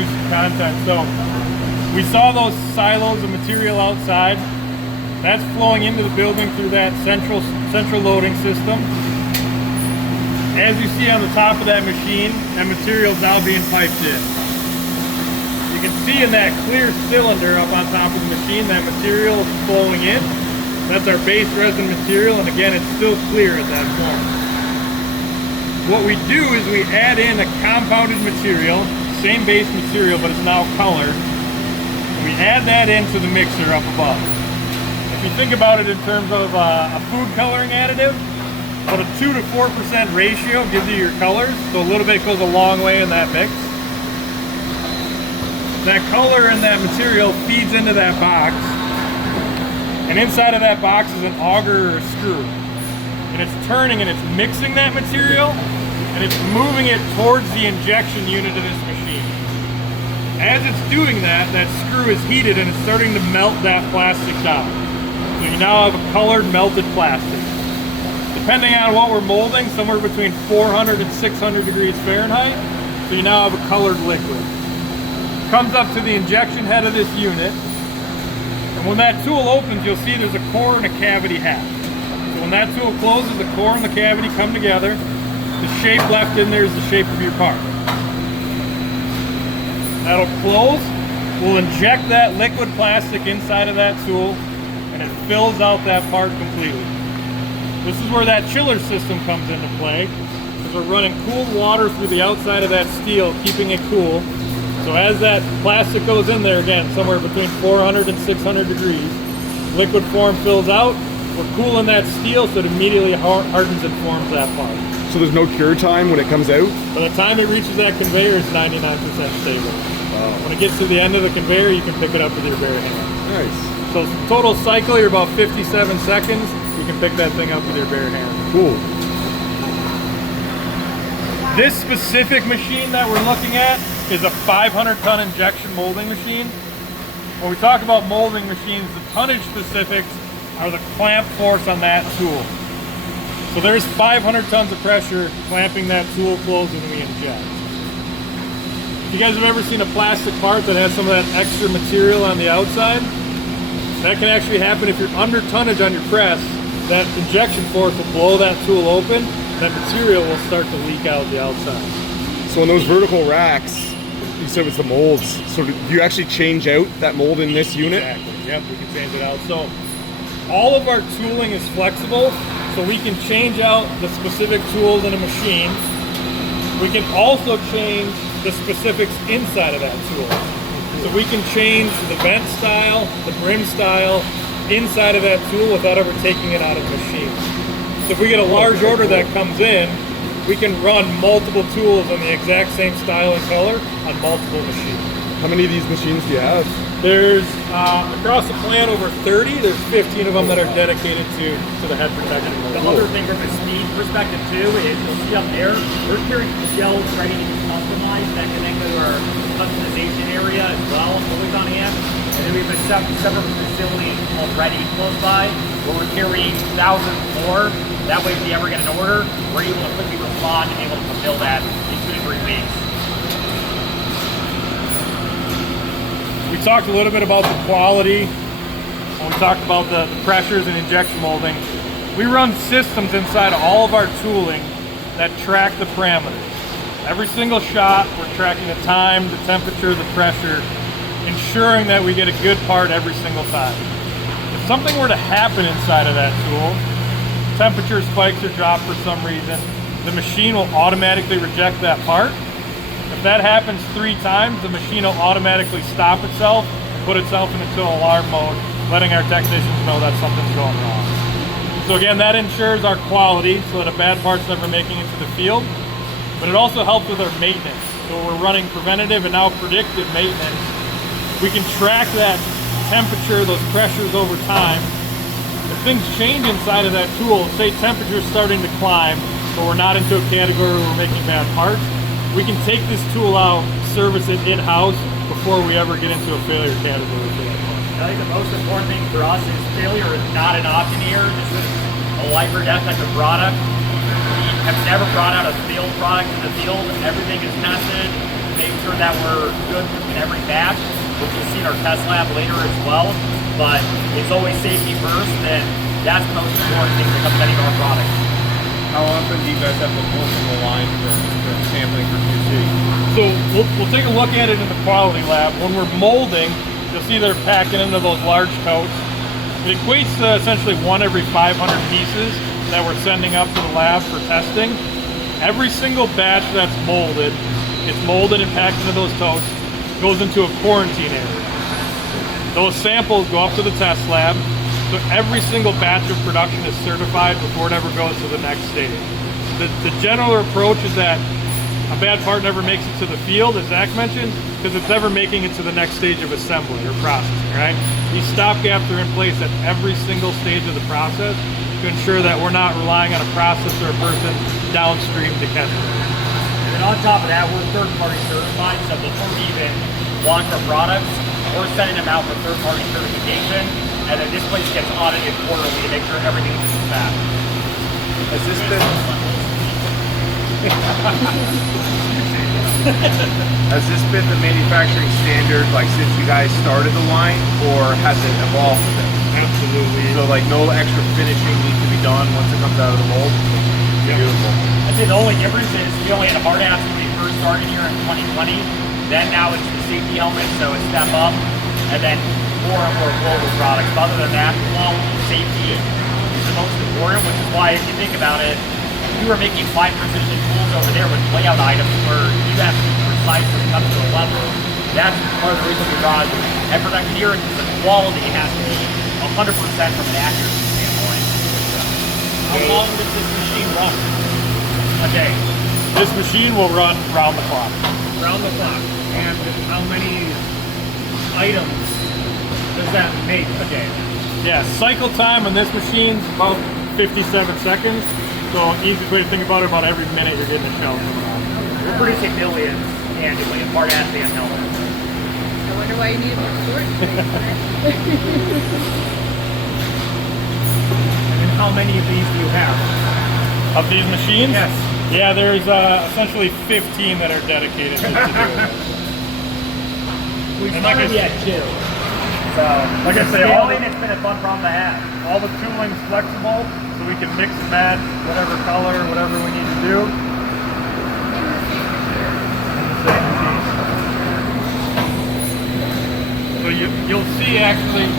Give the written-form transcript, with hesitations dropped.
you some content. So we saw those silos of material outside. That's flowing into the building through that central loading system. As you see on the top of that machine, that material is now being piped in. You can see in that clear cylinder up on top of the machine, that material is flowing in. That's our base resin material, and again, it's still clear at that point. What we do is we add in a compounded material, same base material, but it's now colored. We add that into the mixer up above. If you think about it in terms of a food coloring additive, about a 2 to 4% ratio gives you your colors, so a little bit goes a long way in that mix. That color and that material feeds into that box, and inside of that box is an auger or a screw. And it's turning and it's mixing that material, and it's moving it towards the injection unit of this machine. As it's doing that, that screw is heated and it's starting to melt that plastic down. So you now have a colored melted plastic. Depending on what we're molding, somewhere between 400 and 600 degrees Fahrenheit, so you now have a colored liquid. Comes up to the injection head of this unit, and when that tool opens, you'll see there's a core and a cavity hatch. So when that tool closes, the core and the cavity come together. The shape left in there is the shape of your part. That'll close. We'll inject that liquid plastic inside of that tool, and it fills out that part completely. This is where that chiller system comes into play, because we're running cooled water through the outside of that steel, keeping it cool. So as that plastic goes in there, again, somewhere between 400 and 600 degrees, liquid form fills out. We're cooling that steel so it immediately hardens and forms that part. So there's no cure time when it comes out? By the time it reaches that conveyor, it's 99% stable. Wow. When it gets to the end of the conveyor, you can pick it up with your bare hand. Nice. So total cycle, you're about 57 seconds. You can pick that thing up with your bare hand. Cool. This specific machine that we're looking at is a 500-ton injection molding machine. When we talk about molding machines, the tonnage specifics are the clamp force on that tool. So there's 500 tons of pressure clamping that tool closed when we inject. If you guys have ever seen a plastic part that has some of that extra material on the outside, that can actually happen if you're under tonnage on your press. That injection force will blow that tool open, and that material will start to leak out the outside. So in those vertical racks, you said it's the molds. So do you actually change out that mold in this unit? Exactly, yep, we can change it out. So all of our tooling is flexible, so we can change out the specific tools in a machine. We can also change the specifics inside of that tool. So we can change the vent style, the brim style, inside of that tool without ever taking it out of the machine. So if we get a large order that comes in, we can run multiple tools in the exact same style and color on multiple machines. How many of these machines do you have? There's, across the plant, over 30. There's 15 of them that are dedicated to the head protection. The other thing from a speed perspective too is you'll see up there, we're carrying shells ready to be customized that connect to our customization area as well, always on hand. And then we have a separate facility already close by where we're carrying thousands more. That way if we ever get an order, we're able to quickly respond and able to fulfill that in 2 to 3 weeks. We talked a little bit about the quality when we talked about the pressures and injection molding. We run systems inside of all of our tooling that track the parameters. Every single shot, we're tracking the time, the temperature, the pressure, ensuring that we get a good part every single time. If something were to happen inside of that tool, temperature spikes or drop for some reason, the machine will automatically reject that part. If that happens 3 times, the machine will automatically stop itself and put itself into alarm mode, letting our technicians know that something's going wrong. So again, that ensures our quality so that a bad part's never making it to the field, but it also helps with our maintenance. So we're running preventative and now predictive maintenance. We can track that temperature, those pressures over time. If things change inside of that tool, say temperature's starting to climb, but we're not into a category where we're making bad parts, we can take this tool out, service it in-house before we ever get into a failure category for that part. I think the most important thing for us is failure is not an option here. This is a life or death type of product. We have never brought out a failed product in the field. Everything is tested, make sure that we're good in every batch, which you'll see in our test lab later as well. But it's always safety first, and that's the most important thing that comes to any of our products. How often do you guys have to pull from the line for sampling for QC? So we'll take a look at it in the quality lab. When we're molding, you'll see they're packing into those large totes. It equates to essentially 1 every 500 pieces that we're sending up to the lab for testing. Every single batch that's molded, it's molded and packed into those totes, goes into a quarantine area. Those samples go up to the test lab, so every single batch of production is certified before it ever goes to the next stage. The general approach is that a bad part never makes it to the field, as Zach mentioned, because it's never making it to the next stage of assembly or processing, right? These stopgaps are in place at every single stage of the process to ensure that we're not relying on a process or a person downstream to catch it. And then on top of that, we're third-party certified, so before we even launch our products, we're sending them out for third-party certification, and then this place gets audited quarterly to make sure everything's fast. Has this been has this been the manufacturing standard like since you guys started the line, or has it evolved with it? Absolutely. So like no extra finishing needs to be done once it comes out of the mold? Beautiful. I'd say the only difference is we only had a hard ass when we first started here in 2020. Then now it's the safety helmet, so it's step up, and then more and more global products. But other than that, safety is the most important, which is why if you think about it, we were making fine precision tools over there with layout items where you have to be precise when it comes to a level. That's part of the reason we brought it. And production here, the quality has to be 100% from an accuracy standpoint. How long does this machine run? A day. This machine will run round the clock. Round the clock. And how many items does that make a day? Yeah, cycle time on this machine is about 57 seconds. So easiest way to think about it, about every minute you're getting a shell coming out. We're producing millions annually, and part ass and helmets. I wonder why you need more storage space. And how many of these do you have? Of these machines? Yes. Yeah, there's essentially 15 that are dedicated just to do it. We And like I started said- at 2. So, Like I say, all scaling, it's been a fun problem to have. All the tooling's flexible, so we can mix and match whatever color, whatever we need to do. So you'll see actually